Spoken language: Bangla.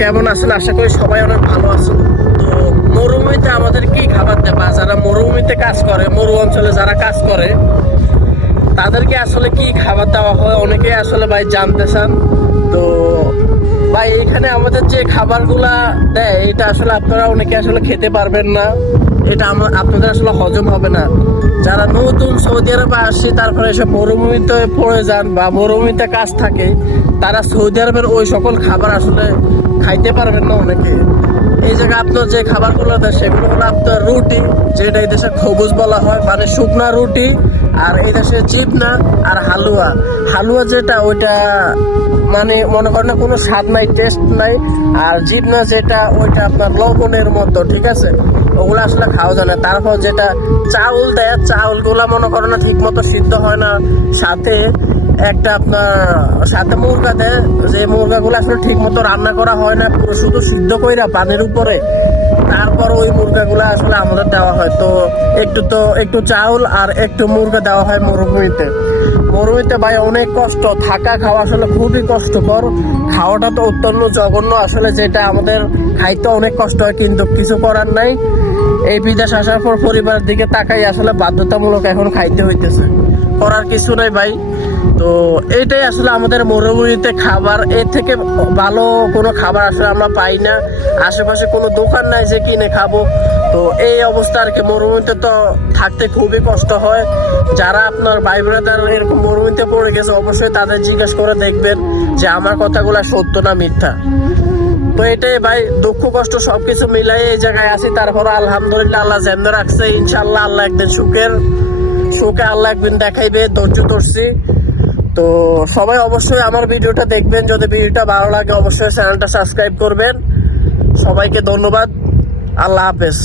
কেমন আছেন? আশা করি সবাই অনেক ভালো আছেন। তো মরুভূমিতে আমাদের কি খাবার দেবা যারা মরুভূমিতে কাজ করে, মরু অঞ্চলে যারা কাজ করে, তাদেরকে আসলে কি খাবার দেওয়া হয়? অনেকেই আসলে ভাই জানতে চান। তো ভাই এখানে আমাদের যে খাবারগুলা দেয়, এটা আসলে আপনারা অনেকে আসলে খেতে পারবেন না। এটা আপনাদের আসলে হজম হবে না। যারা নতুন সৌদি আরবে আসছে তারপরে এসে মরুভূমিতে পড়ে যান বা মরুভূমিতে কাজ থাকে, তারা সৌদি আরবের ওই সকল খাবার আসলে খাইতে পারবেন না অনেকে। এই জায়গায় আপনার যে খাবারগুলো দেয় সেগুলো হলো আপনার রুটি, যেটা এই দেশে খবুজ বলা হয় মানে শুকনা রুটি, আর এই দেশে জিপনা আর হালুয়া। হালুয়া যেটা, ওইটা মানে মনে করেন কোনো স্বাদ নাই টেস্ট নাই, আর জিপনা যেটা, ওইটা আপনার লবণের মতো, ঠিক আছে? ওগুলো আসলে খাওয়া যায় না। তারপর যেটা চাউল দেয়, চাউলগুলো মনে করেন না ঠিক মতো সিদ্ধ হয় না, সাথে একটা আপনার সাথে মুরগা দেয়। যে মুরগাগুলো আসলে ঠিক মতো রান্না করা হয় না, পুরো শুধু সিদ্ধ কইরা পানির উপরে, তারপর ওই মুরগাগুলো আসলে আমাদের দেওয়া হয়। তো একটু তো, একটু চাউল আর একটু মুরগা দেওয়া হয় মরুভূমিতে। মরুভূমিতে ভাই অনেক কষ্ট। থাকা খাওয়া আসলে খুবই কষ্টকর। খাওয়াটা তো অত্যন্ত জঘন্য আসলে, যেটা আমাদের খাইতে অনেক কষ্ট হয়, কিন্তু কিছু করার নাই। এই বিদেশ আসার পর পরিবারের দিকে তাকাই আসলে বাধ্যতামূলক এখন খাইতে হইতেছে। করার কিছু নাই ভাই। তো এইটাই আসলে আমাদের মরুভূমিতে খাবার, এর থেকে ভালো কোনো খাবার আসলে আমরা পাই না। আশেপাশে কোনো দোকান নাই যে কিনে খাব। তো এই অবস্থা আর কি, মরুভূমিতে তো থাকতে খুবই কষ্ট হয়। যারা আপনার ভাই ব্রাদার এরকম মরুভূমিতে পড়ে গেছে, অবশ্যই তাদের জিজ্ঞেস করে দেখবেন যে আমার কথাগুলো সত্য না মিথ্যা। তো এটাই ভাই, দুঃখ, কষ্ট সবকিছু মিলাই এই জায়গায় আছি। তারপর আলহামদুলিল্লাহ আল্লাহ জেন্দ রাখছে। ইনশাল্লাহ আল্লাহ একদিন সুখের, সুখে আল্লাহ একদিন দেখাইবে। ধৈর্য ধরছি। তো সবাই অবশ্যই আমার ভিডিওটা দেখবেন। যদি ভিডিওটা ভালো লাগে, অবশ্যই চ্যানেলটা সাবস্ক্রাইব করবেন। সবাইকে ধন্যবাদ। আল্লাহ হাফেজ।